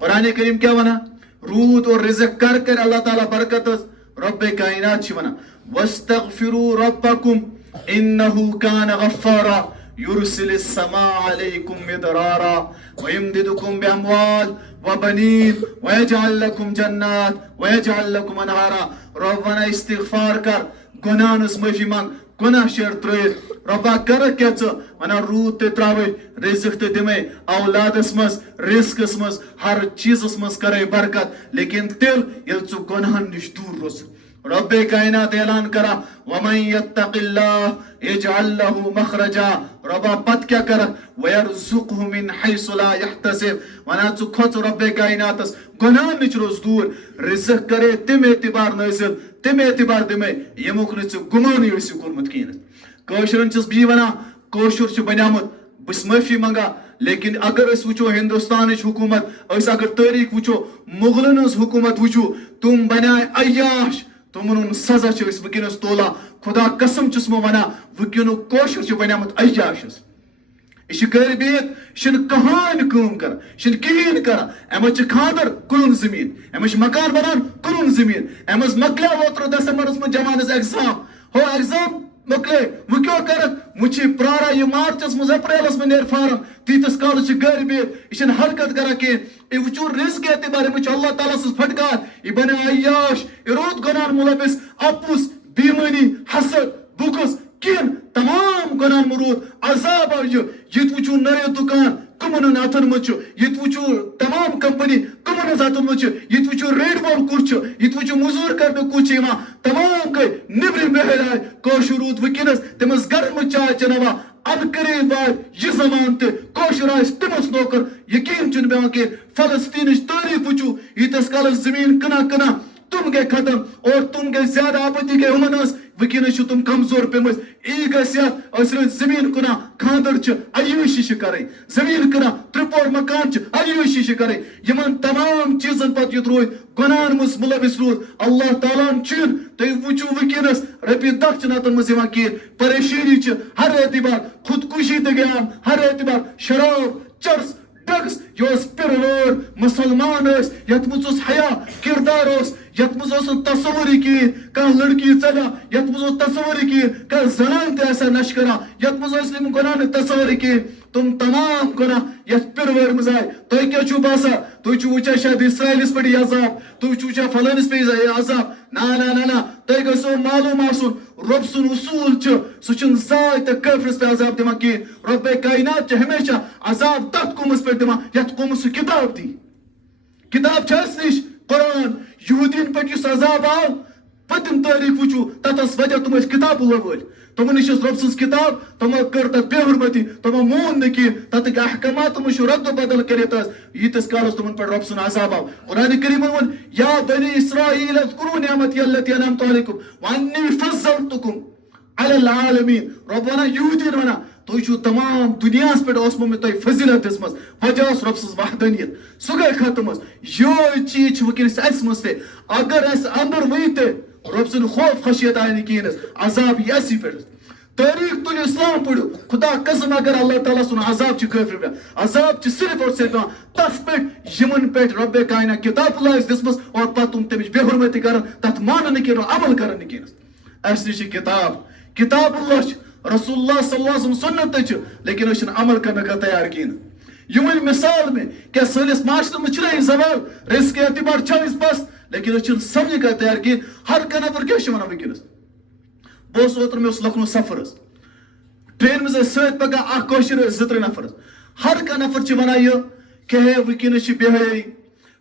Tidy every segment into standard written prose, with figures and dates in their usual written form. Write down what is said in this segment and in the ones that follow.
قرآن کریم کیا ونا رود اور رزق کر اللہ تعالیٰ برکت رب کائنات ونا واستغفروا ربکم انہو کان غفارا يرسل السماء عليكم مدرارا ويمددكم بأموال وبنين ويجعل لكم جنات ويجعل لكم انهارا. ربنا استغفار کر گناہس معافی منگ گناہ شیر ترٲیِتھ رۄبا کَرکھ کیٛاہ ژٕ وَنان روٗد تہِ ترٛاوَے رِزق تہِ دِمَے اولادس منٛز رِزقس منٛز ہر چیٖزس منٛز کَرے برکت لیکن تیٚلہِ ییٚلہِ ژٕ گۄنہن نِش دوٗر روزٕ. رب کائنات اعلان کرا ومن یتق اللہ یجعل له مخرجا. ربا پت کیا کرا ویرزقه من حیث لا یحتسب. ونا ژٕ کھوژ رب کائناتس گناہ نش روز دور رزق کرے تم اعتبار نازل تم اعتبار دمے یمک نہ ژٕ گمان ٲسِو کوٚرمُت کِہیٖنۍ. کٲشرن چھس بی ونان کٲشُر چھُ بنیومُت بہٕ معٲفی منگا لیکن اگر أسۍ وٕچھو ہندوستانٕچ حکوٗمت أسۍ اگر تٲریٖخ وٕچھو مغلن ہٕنٛز حکوٗمت وٕچھو تم بناے عیاش تمن سزا ونکس تولا. خدا قسم چھس بہ ونان ونکینک کوشر بنیامت عیاش یہ گر بہت یہ کہان کام کر یہ کہین کر امس خاندر کُنُن زمین امس مکان بنان کُنُن زمین امس مکلیو اوترٕ دسمبرس من جمانس ایگزام ہو ایگزام مکلے وہ کیا کرت وہ پرارا یہ مارچس من اپریلس من نیر فارم تیتس کالس گر بہت یہ حرکت کران کی یہ وچو رزق اعتبار یہ اللہ تعالیٰ سز پھٹکار یہ بنے عیاش یہ رود گناہن ملوث اپس بیمانی حسد بخس کن تمام گناہن مرود عذاب آو یہ وچو نئے دکان کمن اتن مچ یہ وچو تمام کمپنی کمن اتن مچ یہ وچو ریڈ بال کچھ یہ وچو مزور کرنے کچھ تمام گئی نبر بہر آئے کوشر رود ونکس تمس گرم چائے چنوا اب کرے بات یہ زمان تے کوشر آئے تمس نوکر یقین چن بیان کہ فلسطینش تاریخ وچو یتس کالس زمین کنا تم گئے ختم اور تم گئے زیادہ آبادی گئے ہمنس ونکس تم کمزور پیمس ای گھت زمین کنا خاندر عیوشی کریں زمین کنا ترپور مکان عیوشی کریں یمن تمام چیزن پتہ یت روز گناہن مز ملوث رود اللہ تعالیٰ چن تھی وچو ونکس رپیہ دہ چتن مز کہین پریشانی ہر اعتبار خودکشی تہ گیام ہر اعتبار شراب چرس ڈرگس یہ پھر مسلمان یت مز حیا کردار یت مز تصور کہین کھانا لڑکی ژلیا یت مز تصور کہین کھانا زنان تہ نش کران یت مز گناہ تصور کہین تم تمام گناہ یت پھر مز آئے تھی کیا باسان تھی وچان شاید اسرائیلس پہ عذاب تھی وچان فلانس پہ عذاب نا تھی گھو معلوم آسن رب سن اصول سہ زائے تو کافرس پہ عذاب دان کہین رب کائنات ہمیشہ عذاب تک قومس پہ دان یت قوم سہ کتاب دی کتاب اس نش قرآن یہودین پہ عذاب آو پتم تاریخ وچو تتس وجہ تم کتاب ول تمن نش رب سن کتاب تمو کر تک بے حرمتی تمو مون نکی تتک احکامات تم رد و بدل کرت یتس کالس تمن پہ رب سن عذاب آو. قرآن کریم ون یا بنی اسرائیل اذکروا نعمتی التی انعمت علیکم وانی فضلتکم علی العالمین. رب ونان یہودین ونان تھی تمام دنیا پہ میں تھی فضیلت دس وجہ رب سز وحدانیت سہ گئی ختم یہ چیز ونکس اس مز تہ اگر اس اندر ون تہ رب سن خوف خشیت آئے نکین عذاب یہ اسی پہ تاریخ تل اسلام پڑھو خدا قسم اگر اللہ تعالیٰ سن عذاب کافر پہ عذاب صرف اور صرف تس پہ یمن پہ رب کائنات کتاب اللہ دسمس اور پتہ تم تمچ بے حرمتی کران تت مان نکین عمل کران نکین اس نش کتاب اللہ رسول اللہ صلی اللہ علیہ وسلم سنت لیکن اس عمل کرنے کا تیار کین. یہ مثال میں کیا سنس معاشرے میں چھ زوال رزق اعتبار اس پست لیکن اس سمجھ کا تیار کین. ہر کھانا پر کیا ونان ونکس بہت اوتر میں لکھنؤ سفر ٹرین میں ست پکا اخر زر نفر ہر کھانا نفر ونان یہ کہ ہے ونکس بہاری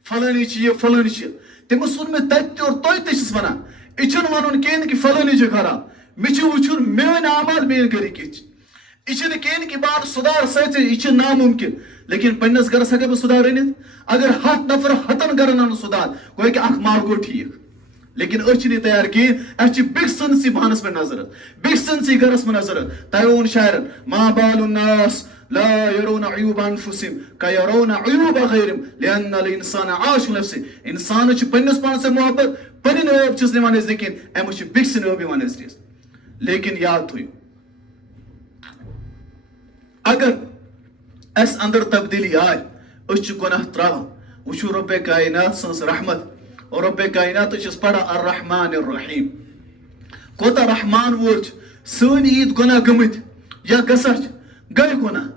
فلانی یہ فلانی تمس ون میں تت اور تہ ونان یہ ون کہین کہ فلانی خراب مجھے وچھن میون اعمال میری گھر کچھ یہ کہین کہ بار سدھار ست یہ ناممکن لیکن پنس گرس ہکا بہ سدھار انت اگر 100 نفر 100 گرن ان سدھار گویا کہ اخ مال گو ٹھیک لیکن اچھے تیار کہین اس بیک سنسی بہانس پہ نظر بیک سنسی گرس میں نظر تہ اون شاعرن ما بال الناس لا يرون عيوب انفسهم كيرون عيوب غيرهم لان الانسان عاش نفسه. انسان پنس پانس محبت پنن عیب چھ نوان نزدیکین امس بیک سن عیب یوان نزدیک. لیکن یاد تھو اگر اس اندر تبدیلی آئے اس گناہ تراو وچھو رب کائنات سنس رحمت اور رب کائنات چس پڑا الرحمن الرحیم کوتا رحمان وول سن عید گناہ گمت یا گسا گئی گناہ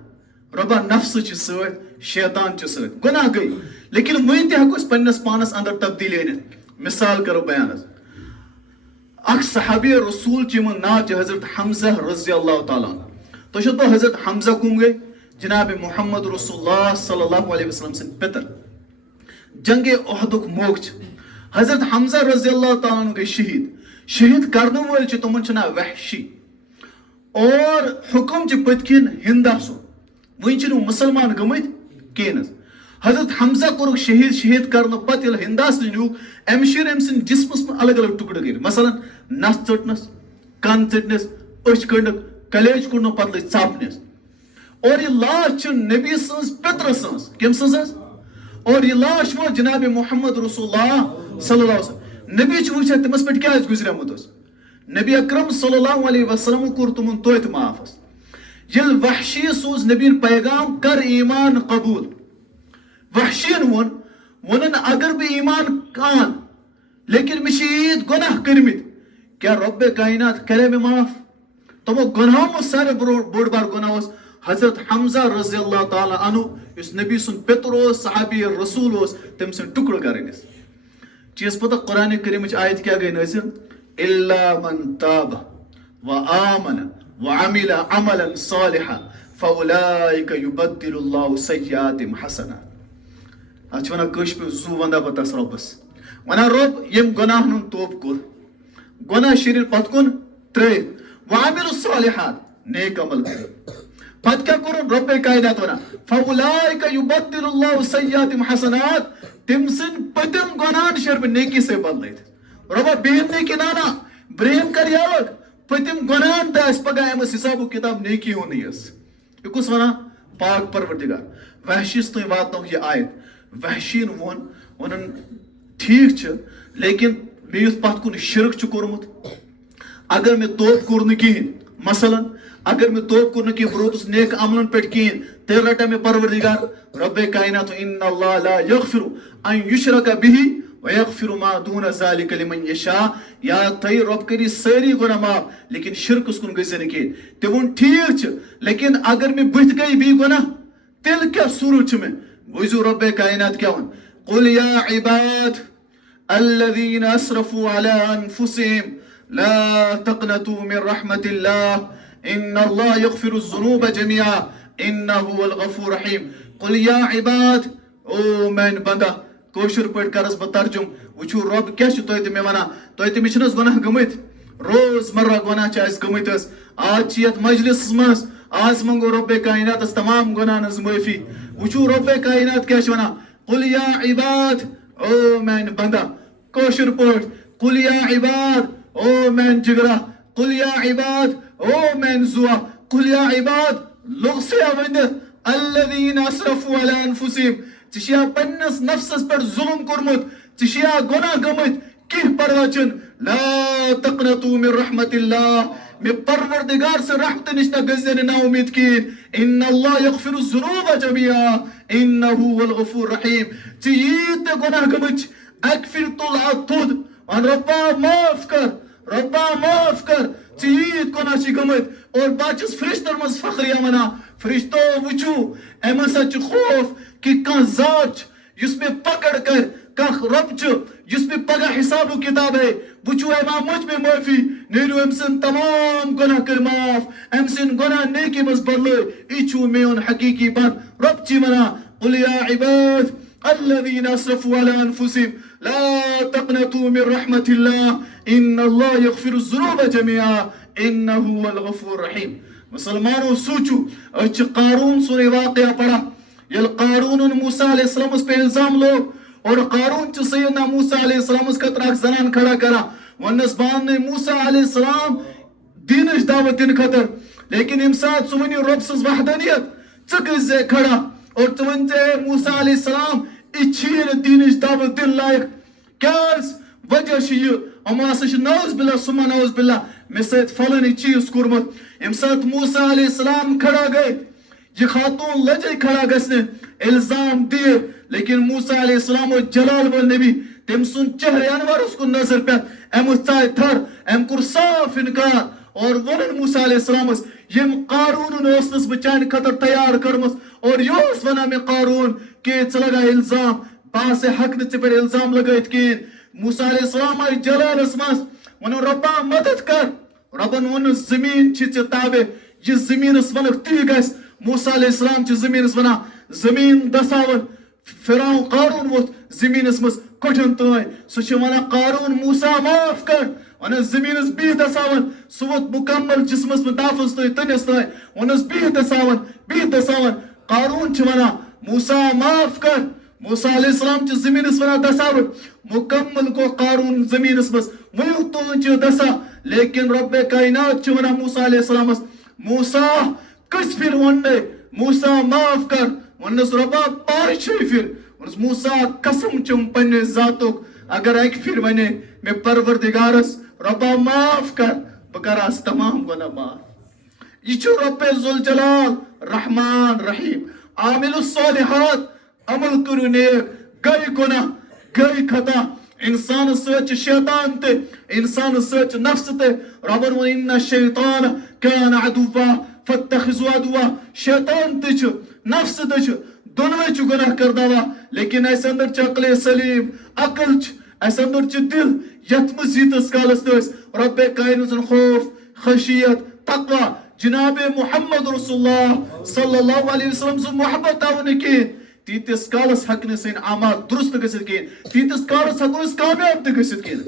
ربا نفس چھ ست شیطان چھ ست گناہ گئی لیکن وین تہ ہکو پنس پانس اندر تبدیلی انت مثال کرو بیان اخ صحابی رسول چمن ناو چھ حضرت حمزہ رضی اللہ تعالیٰ عنہ تو شد حضرت حمزہ کم گئی جناب محمد رسول اللہ صلی اللہ علیہ وسلم سے پتر جنگ احدک موقع حضرت حمزہ رضی اللہ تعالیٰ عنہ گئی شہید کرنے ول تمن چھ ناو وحشی اور حکم چھ پتکن ہندا سو ون چھ مسلمان گمت کینس حضرت حمزہ کورک شہید کرنے پتہ یل ہنداس نیوک امشیر ام سن جسمس میں الگ الگ ٹکڑ گر مثلا نس ژٹنس کن ژٹنس اچھ کڑنک کلیج کڑنو پتہ لگ ژاپنس اور یہ لاش چھ نبی سنس پتر سنس کم سنس اور یہ لاش وہ جناب محمد رسول اللہ صلی اللہ علیہ وسلم نبی چھ وچھا تمس پٹ کیا گزریمت اس نبی اکرم صلی اللہ علیہ وسلم کور تمن توت معاف یل وحشی سوز نبی پیغام کر ایمان قبول وحشین ونن اگر بھی ایمان کان لیکن مشید گناہ کرمت کیا رب کائنات کرے میں معاف تمو گناہوں سارے بوڑ بار گناہ حضرت حمزہ رضی اللہ تعالیٰ عنہ اس نبی سن پتر صحابی رسول تم سن ٹکڑ کرنس چیز پتہ قرآن کریم آیت کیا گئی نازل الا من تاب وآمن وعمل عملا صالحا فاولئک یبدل اللہ سیئاتہم حسنات اچھ ونا کش پہ زو وندا بتس ربس ونا رب یم گناہ نن توب کور گناہ شریر پت کن ترے وعمل الصالحات نیک عمل کر پت کیا کرن رب کائنات ونا فاولئک یبدل اللہ سیئاتہم حسنات تم سن پتم گناہ شر پہ نیکی سے بدلت ربا بہن نیکی نانا بریم کر یالک پتم گناہ داس پگا امس حساب و کتاب نیکی ہونی اس یہ کس ونا پاک پروردگار وحشیس تو واتنو یہ آیت وحشین ونن ٹھیک چھ لیکن میں اس پت کن شرک چھ کورمت اگر میں توب کور کہین مثلا اگر میں توب کور کہین بروتس نیک عملن پہ کہین تیل رٹا میں پروردگار رب کائنات ان اللہ لا یغفر ان یشرک به ویغفر ما دون ذلك لمن یشاء یا تھی رب کری ساری گناہ معاف لیکن شرک اس کن گزن کہین تے ون ٹھیک چھ لیکن اگر میں بت گئی بھی گناہ تیل کیا صورت چھ میں ویزو رب کائنات کیا ون قل یا عباد الذین اسرفوا علی انفسهم لا تقنطوا من رحمت اللہ ان اللہ یغفر الذنوب جميعا انہ هو الغفور الرحیم قل یا عباد او مین بندہ کوشر پٹ کرس بترجم وچھو رب کیا چھ تویت میں ونا تویت میں چھنس گناہ گمت روز مرہ گناہ چاہس گمت اس آج چیت مجلس مس آج منگو رب کائنات اس تمام گناہ نز معافی وچھو رب کائنات کیا چھ ونا قل یا عباد او مین بندہ کوشر پٹ قل یا عباد او مین جگرہ قل یا عباد او مین زوا قل یا عباد لوگ سے آوندت الذین اسرفوا علی انفسهم چشیا پنس نفسس پر ظلم کرمت چشیا گناہ گمت کی پروچن لا تقنطوا من رحمت اللہ میں پروردگار سے رحمت نشنا گزن نا امید کی ان اللہ یغفر الذنوب جميعا انہ هو الغفور الرحیم چیت گناہ گمت اکفرت العتد ان ربا معاف کر ربا معاف کر چیت گناہ چی گمت اور باچس فرشتر مز فخریہ منا فرشتو وچو ایمن سچ خوف کہ کان ذات جس میں پکڑ کر کان رب چو جس میں پگا حساب و کتاب ہے وچو ایمان مجھ میں معافی نیرو امسن تمام گناہ کر معاف امسن گناہ نیکی مز بدلے ایچو میں ان حقیقی بات رب چی منا قل یا عباد الذین اسرفوا علی انفسهم لا تقنطوا من رحمت اللہ ان اللہ یغفر الذنوب جميعا انہ هو الغفور الرحیم مسلمانوں سوچو اچھ قارون سنے واقعہ پڑا یل قارون موسیٰ علیہ السلام اس پہ الزام لو اور قارون چھ سیدنا موسیٰ علیہ السلام اس کا تراک زنان کھڑا کرا ونسبان نے موسیٰ علیہ السلام دینش دعوت دن خطر لیکن امساد سمنی رب سز وحدانیت چکز سے کھڑا اور تمنجے موسیٰ علیہ السلام اچھیر دینش دعوت دن لائق کیاز وجہ شیئر اما سش نوز باللہ سمہ نوز باللہ میں سید فلنی چیز کرمت امساد موسیٰ علیہ السلام کھڑا گئے یہ خاتون لجے کھڑا گسنے الزام دیے لیکن موسیٰ علیہ السلام و جلال و نبی تم سن چہرے انور اس کو نظر پہ ام چائے تھر ام کر صاف انکار اور ونن موسیٰ علیہ السلام یم قارون اس بچان خطر تیار کرمس اور یہ ونہ میں قارون کہ لگا الزام باس حق نے پر الزام لگائت کین موسیٰ علیہ السلام آئی جلال اسماس ونو ربا مدد کر ربن ون زمین چھ تابع یہ زمین اس ونک تی گس موسیٰ علیہ السلام چھ زمین اس ونا زمین دساون فرعون قارون ووت زمین اس مس کٹھن تائیں سو چھ ونا قارون موسیٰ معاف کر ون زمین اس بی دساون سو ووت مکمل جسمس میں تافز تائیں تنس تائیں ون اس بی دساون قارون چھ ونا موسیٰ معاف کر موسیٰ علیہ السلام چھ زمین اس ونا دساون مکمل کو قارون زمین اس مس ویو تو چھ دسا لیکن رب کائنات چھ ونا موسیٰ علیہ السلام موسیٰ کس پھر ونڈے موسیٰ معاف کر ونس ربا پانچ پھر ونس موسیٰ قسم چم پنے ذاتک اگر ایک پھر ونے میں پروردگارس ربا معاف کر بکراس تمام گناہ معاف یہ چھو رب ذوالجلال رحمان رحیم عامل الصالحات عمل کرو نیک گئی گناہ گئی خطا انسان سوچ شیطان تے انسان سوچ نفس تے ربن ون ان الشیطان کان عدوا فاتخذوا عدوا شیطان تے چھ نفس تے چھ دونوے چھ گناہ کردوا لیکن ایسے اندر چھ عقل سلیم عقل چھ ایسے اندر چھ دل یت مزیدس کالس تس رب کائنات خوف خشیت تقوی جناب محمد رسول اللہ صلی اللہ علیہ وسلم سے محبت آنے کی تیتس کالس حق نے سین اعمال درست گژھت کین تیتس کالس ہکو اس کامیاب تہ گژھت کین